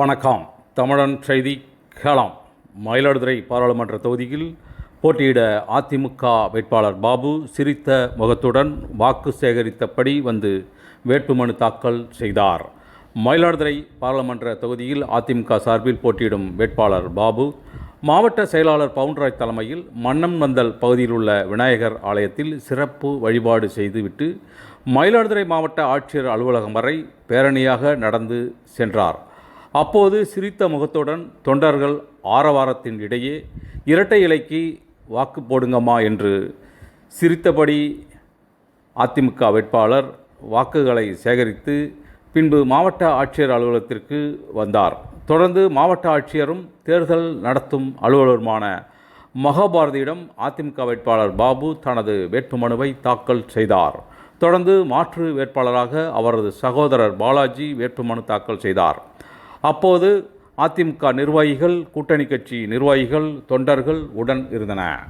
வணக்கம். தமிழன் செய்தி களம். மயிலாடுதுறை பாராளுமன்ற தொகுதியில் போட்டியிட அதிமுக வேட்பாளர் பாபு சிரித்த முகத்துடன் வாக்கு சேகரித்தபடி வந்து வேட்புமனு தாக்கல் செய்தார். மயிலாடுதுறை பாராளுமன்ற தொகுதியில் அதிமுக சார்பில் போட்டியிடும் வேட்பாளர் பாபு மாவட்ட செயலாளர் பவுன்ராஜ் தலைமையில் மன்னம்வந்தல் பகுதியில் உள்ள விநாயகர் ஆலயத்தில் சிறப்பு வழிபாடு செய்துவிட்டு மயிலாடுதுறை மாவட்ட ஆட்சியர் அலுவலகம் வரை பேரணியாக நடந்து சென்றார். அப்போது சிரித்த முகத்துடன் தொண்டர்கள் ஆரவாரத்தின் இடையே இரட்டை இலைக்கு வாக்கு போடுங்கம்மா என்று சிரித்தபடி அதிமுக வேட்பாளர் வாக்குகளை சேகரித்து பின்பு மாவட்ட ஆட்சியர் அலுவலகத்திற்கு வந்தார். தொடர்ந்து மாவட்ட ஆட்சியரும் தேர்தல் நடத்தும் அலுவலருமான மகாபாரதியிடம் அதிமுக வேட்பாளர் பாபு தனது வேட்புமனுவை தாக்கல் செய்தார். தொடர்ந்து மாற்று வேட்பாளராக அவரது சகோதரர் பாலாஜி வேட்புமனு தாக்கல் செய்தார். அப்போது அதிமுக நிர்வாகிகள், கூட்டணி கட்சி நிர்வாகிகள், தொண்டர்கள் உடன் இருந்தனர்.